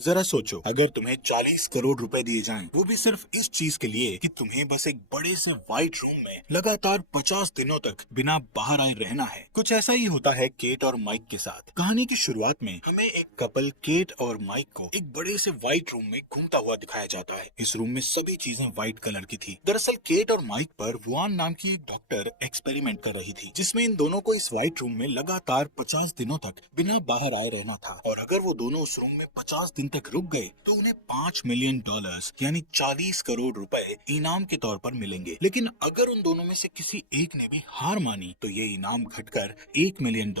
जरा सोचो, अगर तुम्हें 40 करोड़ रुपए दिए जाएं, वो भी सिर्फ इस चीज के लिए कि तुम्हें बस एक बड़े से व्हाइट रूम में लगातार 50 दिनों तक बिना बाहर आए रहना है। कुछ ऐसा ही होता है केट और माइक के साथ। कहानी की शुरुआत में हमें एक कपल केट और माइक को एक बड़े से व्हाइट रूम में घूमता हुआ दिखाया जाता है। इस रूम में सभी चीजें व्हाइट कलर की थी। दरअसल केट और माइक पर वुआन नाम की एक डॉक्टर एक्सपेरिमेंट कर रही थी, जिसमें इन दोनों को इस व्हाइट रूम में लगातार 50 दिनों तक बिना बाहर आए रहना था। और अगर वो दोनों उस रूम में 50 दिन तक रुक गए तो उन्हें $5 मिलियन यानी 40 करोड़ रुपए इनाम के तौर पर मिलेंगे। लेकिन अगर उन दोनों में से किसी एक ने भी हार मानी तो ये इनाम घटकर $1 मिलियन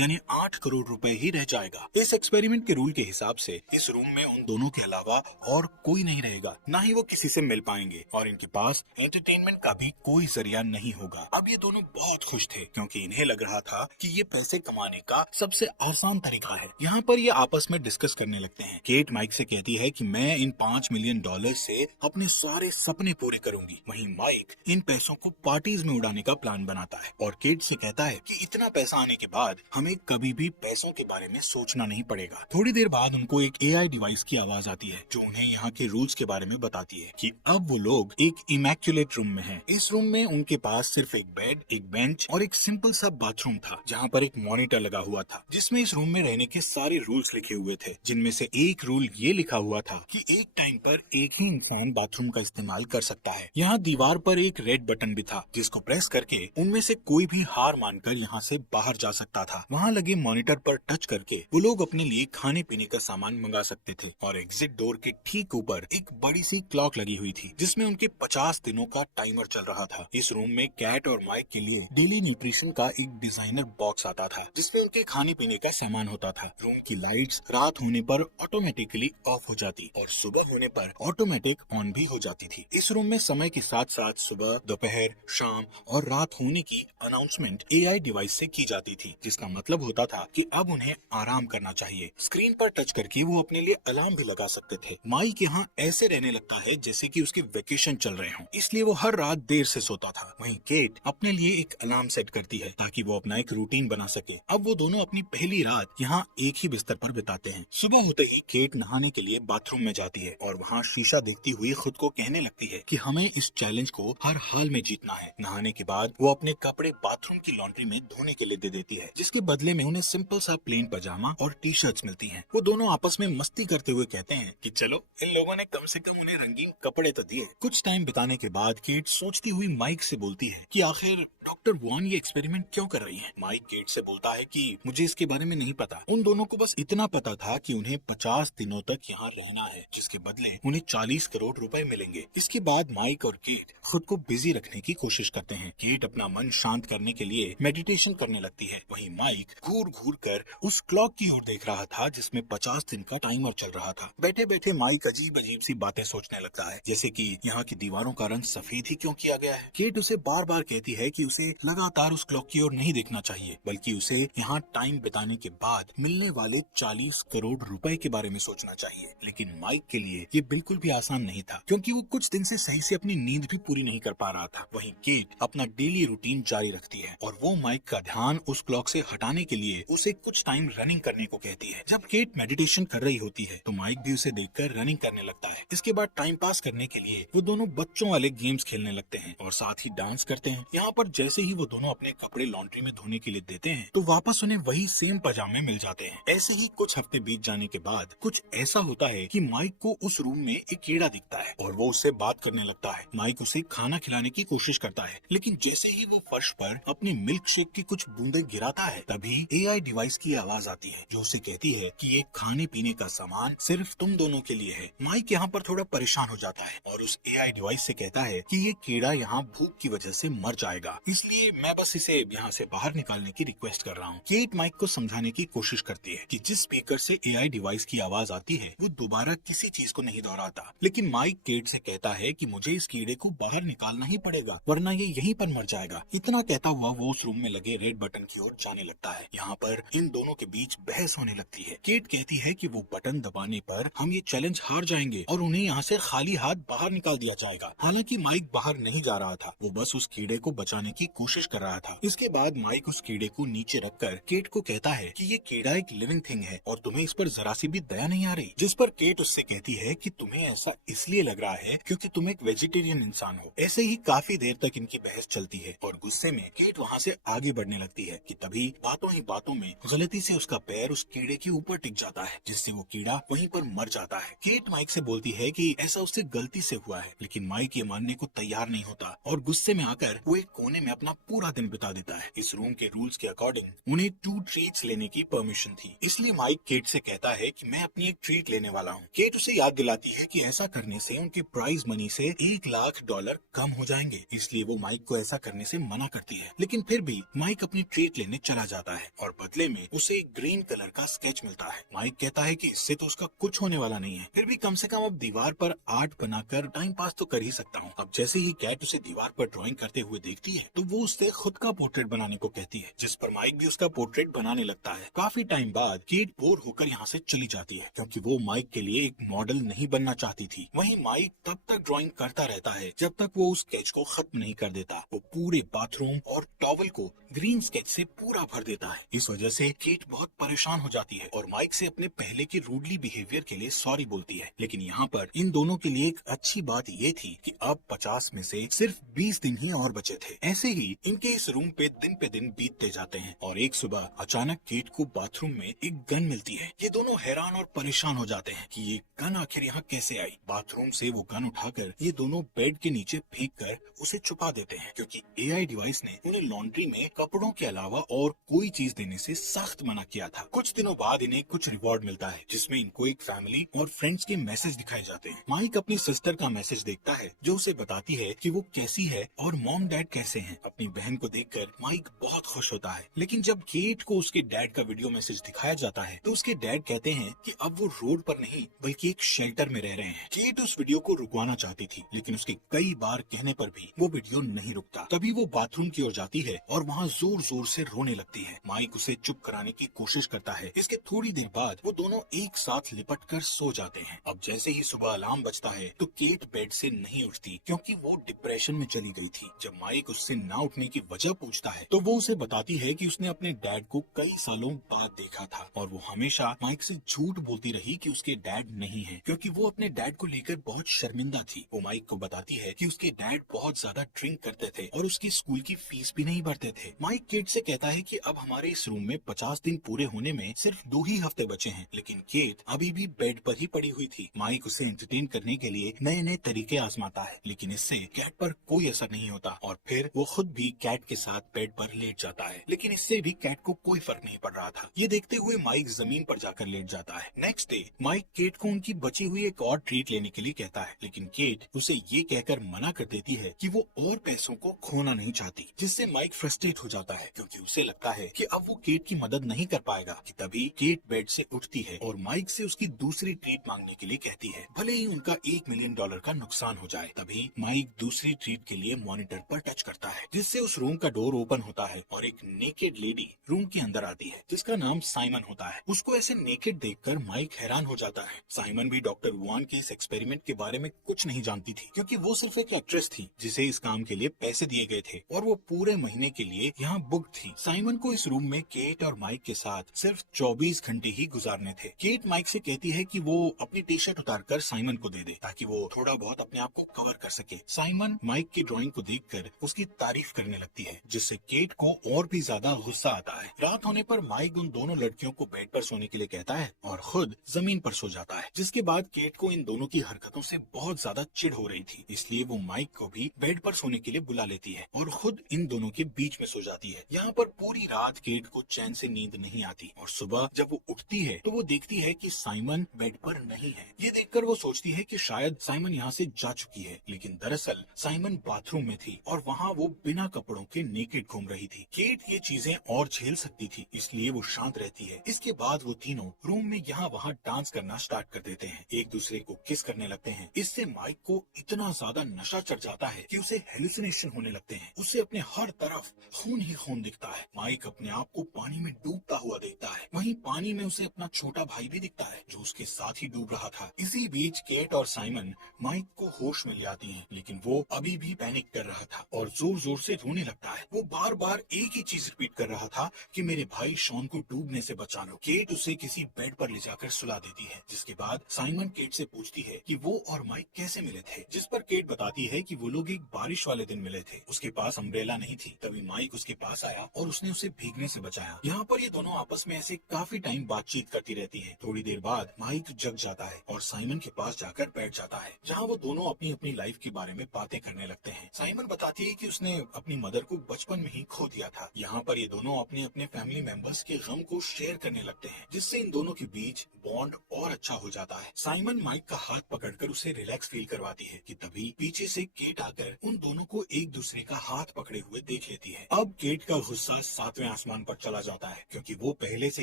यानी 8 करोड़ रुपए ही रह जाएगा। इस एक्सपेरिमेंट के रूल के हिसाब से इस रूम में उन दोनों के अलावा और कोई नहीं रहेगा, ना ही वो किसी से मिल पाएंगे और इनके पास एंटरटेनमेंट का भी कोई जरिया नहीं होगा। अब ये दोनों बहुत खुश थे क्योंकि इन्हें लग रहा था कि ये पैसे कमाने का सबसे आसान तरीका है। यहाँ पर ये आपस में डिस्कस करने लगते हैं। केट माइक से कहती है कि मैं इन $5 मिलियन से अपने सारे सपने पूरे करूंगी। वहीं माइक इन पैसों को पार्टीज में उड़ाने का प्लान बनाता है और केट से कहता है कि इतना पैसा आने के बाद हमें कभी भी पैसों के बारे में सोचना नहीं पड़ेगा। थोड़ी देर बाद उनको एक एआई डिवाइस की आवाज आती है जो उन्हें यहाँ के रूल्स के बारे में बताती है कि अब वो लोग एक इमैक्युलेट रूम में हैं। इस रूम में उनके पास सिर्फ एक बेड, एक बेंच और एक सिंपल सा बाथरूम था, जहाँ पर एक मॉनिटर लगा हुआ था जिसमें इस रूम में रहने के सारे रूल्स लिखे हुए थे, जिनमें से एक रूल ये लिखा हुआ था कि एक टाइम पर एक ही इंसान बाथरूम का इस्तेमाल कर सकता है। यहाँ दीवार पर एक रेड बटन भी था जिसको प्रेस करके उनमें से कोई भी हार मानकर यहाँ से बाहर जा सकता था। वहाँ लगे मॉनिटर पर टच करके वो लोग अपने लिए खाने पीने का सामान मंगा सकते थे और एग्जिट डोर के ठीक ऊपर एक बड़ी सी क्लॉक लगी हुई थी जिसमें उनके 50 दिनों का टाइमर चल रहा था। इस रूम में कैट और माइक के लिए डेली न्यूट्रिशन का एक डिजाइनर बॉक्स आता था जिसमें उनके खाने पीने का सामान होता था। रूम की लाइट्स रात होने पर ऑटोमेटिकली ऑफ हो जाती और सुबह होने पर ऑटोमेटिक ऑन भी हो जाती थी। इस रूम में समय के साथ साथ सुबह, दोपहर, शाम और रात होने की अनाउंसमेंट एआई डिवाइस से की जाती थी, जिसका मतलब होता था कि अब उन्हें आराम करना चाहिए। स्क्रीन पर टच करके वो अपने लिए अलार्म भी लगा सकते थे। माइक यहाँ ऐसे रहने लगता है जैसे कि उसके वेकेशन चल रहे हों, इसलिए वो हर रात देर से सोता था। वहीं केट अपने लिए एक अलार्म सेट करती है ताकि वो अपना एक रूटीन बना सके। अब वो दोनों अपनी पहली रात यहाँ एक ही बिस्तर पर बिताते हैं। सुबह होते ही केट नहाने के लिए बाथरूम में जाती है और वहाँ शीशा देखती हुई खुद को कहने लगती है कि हमें इस चैलेंज को हर हाल में जीतना है। नहाने के बाद वो अपने कपड़े बाथरूम की लॉन्ड्री में धोने के लिए दे देती है, जिसके बदले में उन्हें सिंपल सा प्लेन पजामा और टी शर्ट्स मिलती हैं। वो दोनों आपस में मस्ती करते हुए कहते हैं कि चलो, इन लोगों ने कम से कम उन्हें रंगीन कपड़े तो दिए। कुछ टाइम बिताने के बाद केट सोचती हुई माइक से बोलती है कि आखिर डॉक्टर वॉन ये एक्सपेरिमेंट क्यों कर रही है। माइक केट से बोलता है कि मुझे इसके बारे में नहीं पता। उन दोनों को बस इतना पता था कि उन्हें 50 दिनों तक यहाँ रहना है, जिसके बदले उन्हें 40 करोड़ रुपए मिलेंगे। इसके बाद माइक और केट खुद को बिजी रखने की कोशिश करते हैं। केट अपना मन शांत करने के लिए मेडिटेशन करने लगती है। वहीं माइक घूर घूर कर उस क्लॉक की ओर देख रहा था जिसमें 50 दिन का टाइमर चल रहा था। बैठे बैठे माइक अजीब अजीब सी बातें सोचने लगता है, जैसे कि यहाँ की दीवारों का रंग सफेद ही क्यों किया गया है। केट उसे बार बार कहती है कि उसे लगातार उस क्लॉक की ओर नहीं देखना चाहिए, बल्कि उसे यहाँ टाइम बिताने के बाद मिलने वाले 40 करोड़ रुपए के बारे में सोचना चाहिए। लेकिन माइक के लिए ये बिल्कुल भी आसान नहीं था, क्योंकि वो कुछ दिन से सही से अपनी नींद भी पूरी नहीं कर पा रहा था। वहीं केट अपना डेली रूटीन जारी रखती है और वो माइक का ध्यान उस क्लॉक से हटाने के लिए उसे कुछ टाइम रनिंग करने को कहती है। जब केट मेडिटेशन कर रही होती है तो माइक भी उसे देखकर रनिंग करने लगता है। इसके बाद टाइम पास करने के लिए वो दोनों बच्चों वाले गेम्स खेलने लगते हैं और साथ ही डांस करते हैं। यहाँ पर जैसे ही वो दोनों अपने कपड़े लॉन्ड्री में धोने के लिए देते हैं तो वापस उन्हें वही सेम पजामे मिल जाते हैं। ऐसे ही कुछ हफ्ते बीत जाने के बाद कुछ ऐसा होता है कि माइक को उस रूम में एक कीड़ा दिखता है और वो उससे बात करने लगता है। माइक उसे खाना खिलाने की कोशिश करता है, लेकिन जैसे ही वो फर्श पर अपनी मिल्क शेक की कुछ बूंदे गिराता है तभी एआई डिवाइस की आवाज आती है जो उसे कहती है कि ये खाने पीने का सामान सिर्फ तुम दोनों के लिए है। माइक यहाँ पर थोड़ा परेशान हो जाता है और उस एआई डिवाइस से कहता है कि ये कीड़ा यहाँ भूख की वजह से मर जाएगा, इसलिए मैं बस इसे यहाँ से बाहर निकालने की रिक्वेस्ट कर रहा हूँ। केट माइक को समझाने की कोशिश करती है कि जिस स्पीकर से एआई डिवाइस की आवाज आती है वो दोबारा किसी चीज को नहीं दोहराता, लेकिन माइक केट से कहता है कि मुझे इस कीड़े को बाहर निकालना ही पड़ेगा वरना ये यहीं पर मर जाएगा। इतना कहता हुआ वो उस रूम में लगे रेड बटन की ओर जाने लगता है। यहाँ पर इन दोनों के बीच बहस होने लगती है। केट कहती है कि वो बटन दबाने पर हम ये चैलेंज हार जाएंगे और उन्हें यहाँ से खाली हाथ बाहर निकाल दिया जाएगा। हालांकि माइक बाहर नहीं जा रहा था, वो बस उस कीड़े को बचाने की कोशिश कर रहा था। इसके बाद माइक उस कीड़े को नीचे रखकर केट को कहता है कि ये कीड़ा एक लिविंग थिंग है और तुम्हें इस पर जरा सी भी दया दया नहीं आ रही? जिस पर केट उससे कहती है कि तुम्हें ऐसा इसलिए लग रहा है क्योंकि तुम एक वेजिटेरियन इंसान हो। ऐसे ही काफी देर तक इनकी बहस चलती है और गुस्से में केट वहाँ से आगे बढ़ने लगती है कि तभी बातों ही बातों में गलती से उसका पैर उस कीड़े के ऊपर टिक जाता है, जिससे वो कीड़ा वहीं पर मर जाता है। केट माइक से बोलती है कि ऐसा उससे गलती से हुआ है, लेकिन माइक ये मानने को तैयार नहीं होता और गुस्से में आकर वो एक कोने में अपना पूरा दिन बिता देता है। इस रूम के रूल्स के अकॉर्डिंग उन्हें 2 ट्रीट्स लेने की परमिशन थी, इसलिए माइक केट से कहता है कि मैं अपनी एक ट्रीट लेने वाला हूँ। केट उसे याद दिलाती है कि ऐसा करने से उनके प्राइज मनी से $1,00,000 कम हो जाएंगे, इसलिए वो माइक को ऐसा करने से मना करती है। लेकिन फिर भी माइक अपनी ट्रीट लेने चला जाता है और बदले में उसे एक ग्रीन कलर का स्केच मिलता है। माइक कहता है कि इससे तो उसका कुछ होने वाला नहीं है, फिर भी कम से कम अब दीवार पर आर्ट बनाकर टाइम पास तो कर ही सकता हूँ। अब जैसे ही कैट उसे दीवार पर ड्राइंग करते हुए देखती है तो वो उससे खुद का पोर्ट्रेट बनाने को कहती है, जिस पर माइक भी उसका पोर्ट्रेट बनाने लगता है। काफी टाइम बाद केट बोर होकर यहाँ से चली जाती है क्योंकि वो माइक के लिए एक मॉडल नहीं बनना चाहती थी। वहीं माइक तब तक ड्राइंग करता रहता है जब तक वो उस स्केच को खत्म नहीं कर देता। वो पूरे बाथरूम और टॉवल को ग्रीन स्केच से पूरा भर देता है। इस वजह से केट बहुत परेशान हो जाती है और माइक से अपने पहले के रूडली बिहेवियर के लिए सॉरी बोलती है। लेकिन यहाँ पर इन दोनों के लिए एक अच्छी बात ये थी कि अब 50 में से सिर्फ 20 दिन ही और बचे थे। ऐसे ही इनके इस रूम पे दिन बीतते जाते हैं और एक सुबह अचानक केट को बाथरूम में एक गन मिलती है। ये दोनों हैरान और परेशान हो जाते हैं कि ये गन आखिर यहाँ कैसे आई। बाथरूम से वो गन उठाकर ये दोनों बेड के नीचे फेंक कर उसे छुपा देते हैं क्योंकि AI डिवाइस ने उन्हें लॉन्ड्री में कपड़ों के अलावा और कोई चीज देने से सख्त मना किया था। कुछ दिनों बाद इन्हें कुछ रिवॉर्ड मिलता है जिसमें इनको एक फैमिली और फ्रेंड्स के मैसेज दिखाए जाते हैं। माइक अपनी सिस्टर का मैसेज देखता है जो उसे बताती है कि वो कैसी है और मॉम डैड कैसे हैं। अपनी बहन को देखकर माइक बहुत खुश होता है, लेकिन जब केट को उसके डैड का वीडियो मैसेज दिखाया जाता है तो उसके डैड कहते हैं कि अब वो रोड पर नहीं बल्कि एक शेल्टर में रह रहे हैं। केट उस वीडियो को रुकवाना चाहती थी, लेकिन उसके कई बार कहने पर भी वो वीडियो नहीं रुकता। तभी वो बाथरूम की ओर जाती है और वहाँ जोर जोर से रोने लगती है। माइक उसे चुप कराने की कोशिश करता है। इसके थोड़ी देर बाद वो दोनों एक साथ लिपट कर सो जाते हैं। अब जैसे ही सुबह अलार्म बजता है तो केट बेड से नहीं उठती क्योंकि वो डिप्रेशन में चली गई थी। जब माइक उससे ना उठने की वजह पूछता है तो वो उसे बताती है कि उसने अपने डैड को कई सालों बाद देखा था और वो हमेशा माइक से झूठ बोलती रही कि उसके डैड नहीं है क्योंकि वो अपने डैड को लेकर बहुत शर्मिंदा थी। वो माइक को बताती है कि उसके डैड बहुत ज्यादा ड्रिंक करते थे और उसकी स्कूल की फीस भी नहीं भरते थे। माइक केट से कहता है कि अब हमारे इस रूम में 50 दिन पूरे होने में सिर्फ 2 ही हफ्ते बचे हैं, लेकिन केट अभी भी बेड पर ही पड़ी हुई थी। माइक उसे एंटरटेन करने के लिए नए नए तरीके आजमाता है, लेकिन इससे कैट पर कोई असर नहीं होता और फिर वो खुद भी कैट के साथ बेड पर लेट जाता है, लेकिन इससे भी कैट को कोई फर्क नहीं पड़ रहा था। ये देखते हुए माइक जमीन पर जाकर लेट जाता है। नेक्स्ट डे माइक केट को उनकी बची हुई एक और ट्रीट लेने के लिए कहता है, लेकिन केट उसे ये कहकर मना कर देती है कि वो और पैसों को खोना नहीं चाहती, जिससे माइक फ्रस्ट्रेट हो जाता है क्योंकि उसे लगता है कि अब वो केट की मदद नहीं कर पाएगा। कि तभी केट बेड से उठती है और माइक से उसकी दूसरी ट्रीट मांगने के लिए कहती है, भले ही उनका $1 मिलियन का नुकसान हो जाए। तभी माइक दूसरी ट्रीट के लिए मॉनिटर पर टच करता है, जिससे उस रूम का डोर ओपन होता है और एक नेकेड लेडी रूम के अंदर आती है जिसका नाम साइमन होता है। उसको ऐसे नेकेड देखकर माइक हैरान हो जाता है। साइमन भी डॉक्टर वुआन के इस एक्सपेरिमेंट के बारे में कुछ नहीं जानती थी क्योंकि वो सिर्फ एक एक्ट्रेस थी जिसे इस काम के लिए पैसे दिए गए थे और वो पूरे महीने के लिए यहाँ बुक थी। साइमन को इस रूम में केट और माइक के साथ सिर्फ 24 घंटे ही गुजारने थे। केट माइक से कहती है कि वो अपनी टी शर्ट उतारकर साइमन को दे दे ताकि वो थोड़ा बहुत अपने आप को कवर कर सके। साइमन माइक की ड्राइंग को देखकर उसकी तारीफ करने लगती है, जिससे केट को और भी ज्यादा गुस्सा आता है। रात होने पर माइक उन दोनों लड़कियों को बेड पर सोने के लिए कहता है और खुद जमीन पर सो जाता है, जिसके बाद केट को इन दोनों की हरकतों से बहुत ज्यादा चिढ़ हो रही थी, इसलिए वो माइक को भी बेड पर सोने के लिए बुला लेती है और खुद इन दोनों के बीच में सो जाती है। यहाँ पर पूरी रात केट को चैन से नींद नहीं आती और सुबह जब वो उठती है तो वो देखती है कि साइमन बेड पर नहीं है। ये देखकर वो सोचती है कि शायद साइमन यहाँ से जा चुकी है, लेकिन दरअसल साइमन बाथरूम में थी और वहाँ वो बिना कपड़ों के नेकेड घूम रही थी। केट ये चीजें और झेल सकती थी, इसलिए वो शांत रहती है। इसके बाद वो तीनों रूम में यहाँ वहाँ डांस करना स्टार्ट कर देते हैं, एक दूसरे को किस करने लगते हैं। इससे माइक को इतना ज्यादा नशा चढ़ जाता है कि उसे हेलुसिनेशन होने लगते हैं। उसे अपने हर तरफ खून ही खून दिखता है। माइक अपने आप को पानी में डूबता हुआ देखता है, वहीं पानी में उसे अपना छोटा भाई भी दिखता है जो उसके साथ ही डूब रहा था। इसी बीच केट और साइमन माइक को होश में ले आती हैं, लेकिन वो अभी भी पैनिक कर रहा था और जोर जोर से रोने लगता है। वो बार बार एक ही चीज रिपीट कर रहा था कि मेरे भाई शॉन को डूबने से बचा लो। केट उसे किसी बेड पर ले जाकर सुला देती है, जिसके बाद साइमन केट से पूछती है कि वो और माइक कैसे मिले थे, जिस पर केट बताती है कि वो लोग एक बारिश वाले दिन मिले थे। उसके पास अम्ब्रेला नहीं थी। तभी माइक उसके पास आया और उसने उसे भीगने से बचाया। यहाँ पर ये दोनों आपस में ऐसे काफी टाइम बातचीत करती रहती है। थोड़ी देर बाद माइक जग जाता है और साइमन के पास जाकर बैठ जाता है, जहाँ वो दोनों अपनी अपनी लाइफ के बारे में बातें करने लगते हैं। साइमन बताती है कि उसने अपनी मदर को बचपन में ही खो दिया था। यहाँ पर ये दोनों अपने अपने फैमिली मेंबर्स के गम को शेयर करने लगते हैं, जिससे इन दोनों के बीच बॉन्ड और अच्छा हो जाता है। साइमन माइक का हाथ पकड़कर उसे रिलैक्स फील करवाती है कि तभी पीछे से केट आकर उन दोनों को एक दूसरे का हाथ पकड़े हुए देख लेती है। अब केट का गुस्सा 7वें आसमान पर चला जाता है, क्योंकि वो पहले से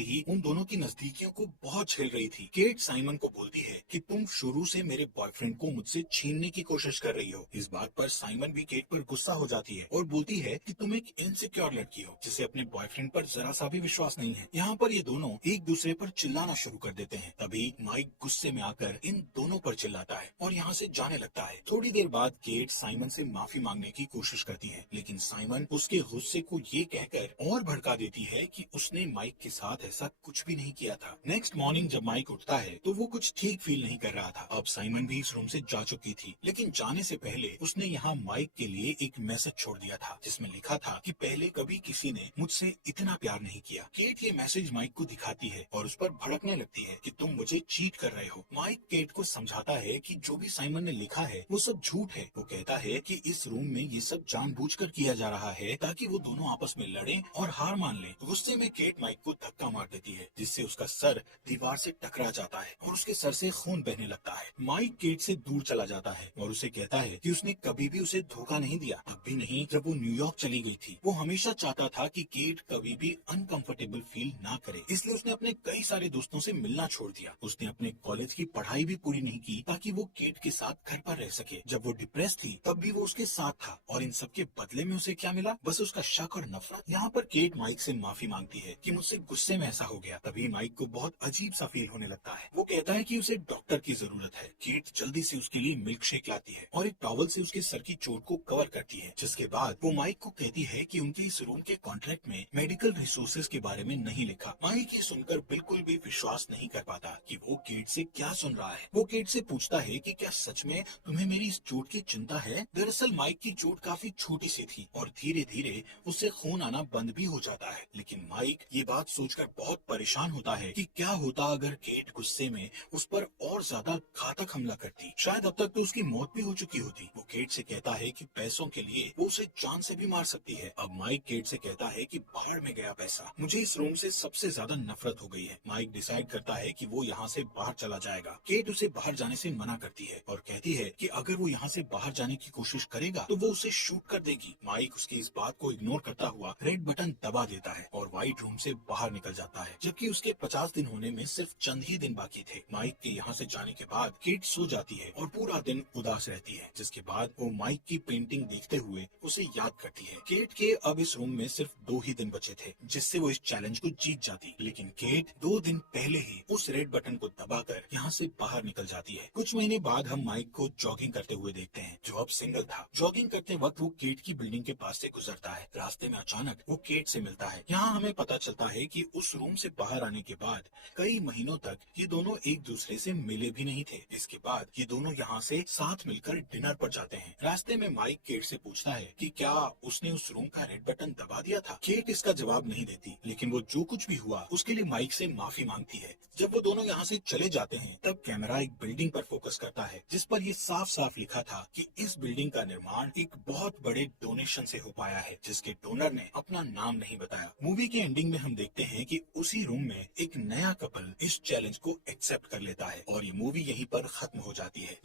ही उन दोनों की नजदीकियों को बहुत झेल रही थी। केट साइमन को बोलती है कि तुम शुरू से मेरे बॉयफ्रेंड को मुझसे छीनने की कोशिश कर रही हो। इस बात पर साइमन भी केट पर गुस्सा हो जाती है और बोलती है कि तुम एक इनसिक्योर लड़की हो, जिसे अपने बॉयफ्रेंड पर जरा सा भी विश्वास नहीं है। यहाँ पर ये दोनों एक दूसरे पर चिल्लाना शुरू कर देते हैं। तभी माइक गुस्से में आकर इन दोनों पर चिल्लाता है और यहाँ से जाने लगता है। थोड़ी देर बाद केट साइमन से माफी मांगने की कोशिश करती है, लेकिन साइमन उसके गुस्से को ये कहकर और भड़का देती है कि उसने माइक के साथ ऐसा कुछ भी नहीं किया था। नेक्स्ट मॉर्निंग जब माइक उठता है तो वो कुछ ठीक फील नहीं कर रहा था। अब साइमन भी इस रूम से जा चुकी थी, लेकिन जाने से पहले उसने यहाँ माइक के लिए एक मैसेज छोड़ दिया था, जिसमें लिखा था कि पहले कभी किसी ने मुझसे इतना प्यार नहीं किया। केट ये मैसेज माइक को दिखाती है और उस पर भड़कने लगती है कि तुम मुझे चीट कर रहे हो। माइक केट को समझाता है कि जो भी साइमन ने लिखा है वो सब झूठ है। वो कहता है कि इस रूम में ये सब जानबूझकर किया जा रहा है ताकि वो दोनों आपस में लड़ें और हार मान लें। गुस्से में केट माइक को धक्का मार देती है, जिससे उसका सर दीवार से टकरा जाता है और उसके सर से खून बहने लगता है। माइक केट से दूर चला जाता है और उसे कहता है कि उसने कभी भी उसे धोखा नहीं दिया, तब भी नहीं जब वो न्यूयॉर्क चली गई थी। वो हमेशा चाहता था कि केट कभी भी अनकंफर्टेबल फील ना करे, इसलिए उसने अपने कई सारे दोस्तों से मिलना छोड़ दिया। उसने अपने कॉलेज की पढ़ाई भी पूरी नहीं की ताकि वो केट के साथ घर पर रह सके। जब वो डिप्रेस थी तब भी वो उसके साथ था और इन सब के बदले में उसे क्या मिला? बस उसका शक और नफरत। यहाँ पर केट माइक से माफी मांगती है कि मुझसे गुस्से में ऐसा हो गया। तभी माइक को बहुत अजीब सा फील होने लगता है। वो कहता है कि उसे डॉक्टर की जरूरत है। केट जल्दी से उसके लिए मिल्क शेक लाती है और एक टॉवल से उसके सर की चोट को कवर करती है, जिसके बाद वो माइक को कहती है कि उनके इस रूम के कॉन्ट्रैक्ट में मेडिकल रिसोर्सेज के बारे में नहीं लिखा। माइक ये सुनकर बिल्कुल भी विश्वास नहीं कर पाता कि वो केट से क्या सुन रहा है। वो केट से पूछता है कि क्या सच में तुम्हें मेरी इस चोट की चिंता है? दरअसल माइक की चोट काफी छोटी सी थी और धीरे धीरे उससे खून आना बंद भी हो जाता है। लेकिन माइक ये बात सोचकर बहुत परेशान होता है कि क्या होता अगर केट गुस्से में उस पर और ज्यादा घातक हमला करती। शायद अब तक तो उसकी मौत भी हो चुकी होती। वो केट से कहता है कि पैसों के लिए वो उसे जान से भी मार सकती है। अब माइक केट से कहता है कि बाहर में गया पैसा, मुझे इस रूम से सबसे ज्यादा नफरत हो गई है। माइक डिसाइड करता है कि वो यहाँ से बाहर चला जाएगा। केट उसे बाहर जाने से मना करती है और कहती है कि अगर वो यहाँ से बाहर जाने की कोशिश करेगा तो वो उसे शूट कर देगी। माइक उसकी इस बात को इग्नोर करता हुआ रेड बटन दबा देता है और व्हाइट रूम से बाहर निकल जाता है, जबकि उसके 50 दिन होने में सिर्फ चंद ही दिन बाकी थे। माइक के यहाँ से जाने के बाद केट सो जाती है और पूरा दिन उदास रहती है, जिसके बाद वो माइक की पेंटिंग देखते हुए उसे याद करती है। केट के अब इस रूम में सिर्फ 2 ही दिन बचे थे जिससे वो इस चैलेंज को जीत जाती, लेकिन केट 2 दिन पहले ही उस रेड बटन को दबाकर यहाँ से बाहर निकल जाती है। कुछ महीने बाद हम माइक को जॉगिंग करते हुए देखते हैं, जो अब सिंगल था। जॉगिंग करते वक्त वो केट की बिल्डिंग के पास से गुजरता है। रास्ते में अचानक वो केट से मिलता है। यहाँ हमें पता चलता है कि उस रूम से बाहर आने के बाद कई महीनों तक ये दोनों एक दूसरे से मिले भी नहीं थे। इसके बाद ये दोनों यहाँ से साथ मिलकर डिनर पर जाते हैं। रास्ते में माइक केट से पूछता है कि क्या उसने उस रूम का रेड बटन दबा दिया था। केट इसका जवाब नहीं देती, लेकिन वो जो कुछ भी हुआ उसके लिए माइक से माफी मांगती है। जब वो दोनों यहाँ से चले जाते हैं तब कैमरा एक बिल्डिंग पर फोकस करता है, जिस पर ये साफ साफ लिखा था कि इस बिल्डिंग का निर्माण एक बहुत बड़े डोनेशन से हो पाया है, जिसके डोनर ने अपना नाम नहीं बताया। मूवी के एंडिंग में हम देखते हैं कि उसी रूम में एक नया कपल इस चैलेंज को एक्सेप्ट कर लेता है और ये मूवी यहीं पर खत्म हो जाती है।